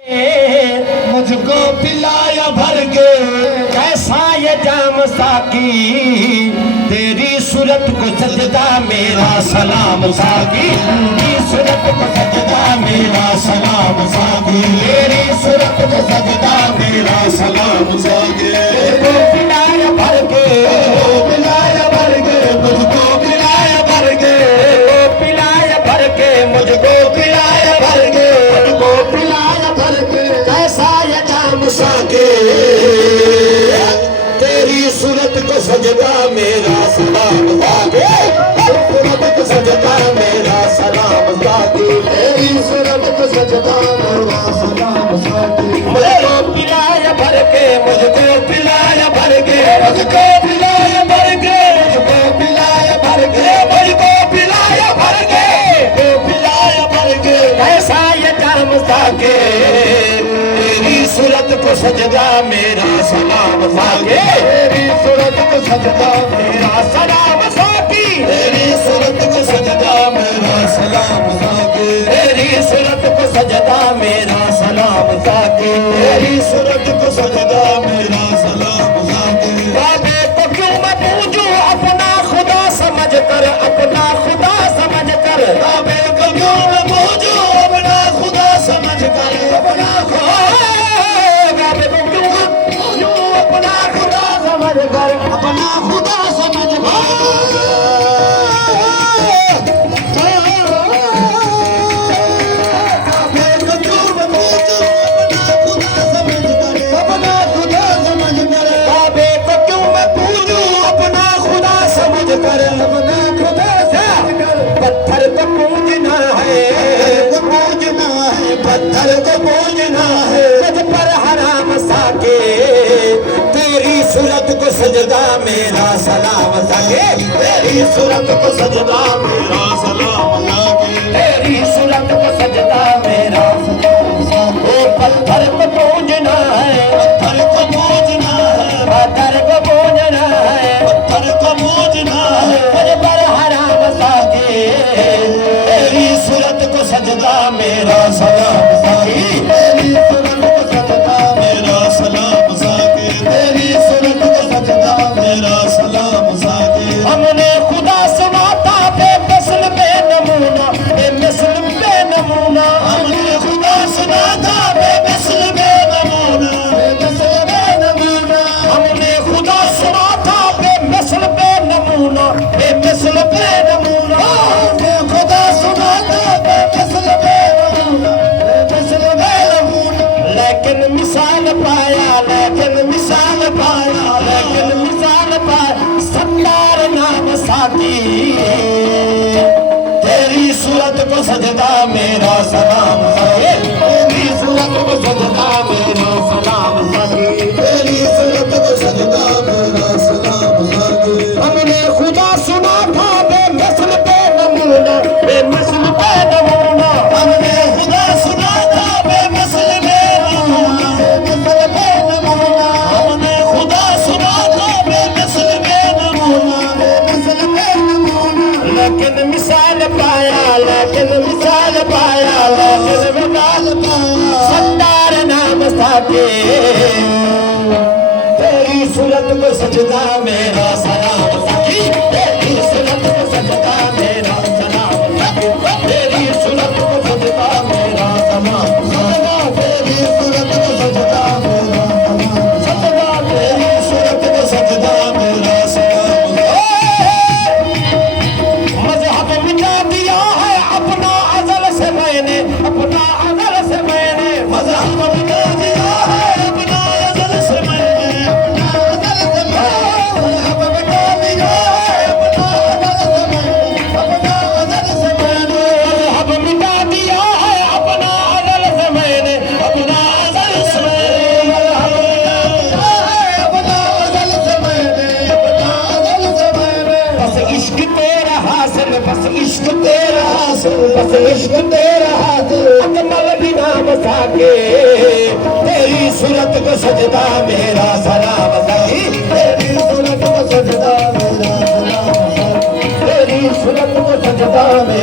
मुझको पिलाया भर के कैसा ये जाम साकी, तेरी सूरत को सजदा मेरा सलाम साकी, तेरी सूरत को सजदा मेरा सलाम साकी, तेरी सूरत को सजदा मेरा सलाम साकी। मुझको पिलाया भर के, पिलाया भर के, मुझको पिलाया भर के, पिलाया भर के, मुझको पिलाया भर के, मुझको पिलाया भर के कैसा ये जाम साके, तेरी सूरत को सजदा मेरा सलाम साके, सूरत को सजदा मेरा सलाम साके, तेरी सूरत को सजदा मेरा सलाम साके। मुझको पिलाया भर के, मुझको पिलाया भर के, मुझको पिलाया भर के, मुझको पिलाया भर के, मुझको पिलाया भर के, पिलाया भर के कैसा ये जाम साके, तेरी सूरत को सजदा मेरा सलाम साके, तेरी सूरत को सजदा मेरा सलाम साकी, तेरी सूरत को सजदा मेरा सलाम साके, तेरी सूरत को सजदा मेरा सलाम साके, तेरी सूरत को सजदा मेरा सलाम साके। बाबे को क्यों मैं पूजूं अपना खुदा समझ कर, अपना खुदा समझ कर, बाबे को क्यों मैं पूजूं अपना खुदा समझ कर, अपना खुदा, बाबे को क्यों मैं पूजूं अपना खुदा समझ कर, अपना खुदा समझ कर, पत्थर को पूजना है, पूजना है, पत्थर को पूजना है, मुझ पर हराम साके, तेरी सूरत को सजदा मेरा सलाम साके, तेरी सूरत को सजदा मेरा सलाम साके, तेरी सूरत को सजदा मेरा सलाम साके। पत्थर को पूजना है, पत्थर को पूजना है, पत्थर को पूजना है, पत्थर को पूजना है, मुझ पर हराम साके, तेरी सूरत को सजदा मेरा सलाम साकी, तेरी सूरत को सजदा मेरा सलाम साकी, तेरी सूरत को सजदा मेरा सलाम साकी। हमने खुदा सुना था बेमिसल बेनमूना, बेमिसल बेनमूना, हमने खुदा सुना था बेमिसल बेनमूना, बेमिसल बेनमूना, हमने खुदा सुना था बेमिसल बेनमूना, बेमिसल बेनमूना, हमने खुदा सुना था बेमिसल बेनमूना, बेमिसल बेनमूना। लेकिन मिसाल पाया, लेकिन मिसाल पाया, लेकिन मिसाल पाया सत्तार नाम साकी, तेरी सूरत को सजदा मेरा सलाम साकी, तेरी सूरत को सजदा मेरा सलाम साकी, तेरी सूरत को सजदा मेरा सलाम साकी। हमने खुदा सुना था बेमिसल बेनमूना, बेमिसल बेनमूना, हमने खुदा सुना था बेमिसल बेनमूना, बेमिसल बेनमूना, हमने खुदा सुना था बेमिसल बेनमूना, बेमिसल बेनमूना। लेकिन मिसाल पाया, लेकिन मिसाल पाया, लेकिन मिसाल पाया सत्तार नाम साके, तेरी सूरत को सजदा मेरा सलाम साकी, तेरी सूरत को सजदा मेरा सलाम साकी, तेरी सूरत को सजदा मेरा सलाम सजदा, तेरी सूरत को सजदा मेरा सलाम सजदा, तेरी सूरत को सजदा मेरा सलाम। मजहब मिटा दिया है अपना अज़ल से मैंने, अपना अज़ल से मैंने, मजहब मिटा दिया है अपना अज़ल से मैंने, अपना अज़ल से मैंने, मजहब मिटा दिया है अपना अज़ल से मैंने, अपना अज़ल से मैंने, मजहब मिटा दिया है अपना अज़ल से मैंने, अपना अज़ल से मैंने, मजहब मिटा दिया है अपना अज़ल से मैंने, अपना अज़ल से मैंने। बस इश्क तेरा हासिल, बस इश्क तेरा हासिल, बस इश्क तेरा हासिल, अकमल भी नाम साके, तेरी सूरत को सजदा मेरा सलाम साकी, तेरी सूरत को सजदा मेरा सलाम साकी, तेरी सूरत को सजदा मेरा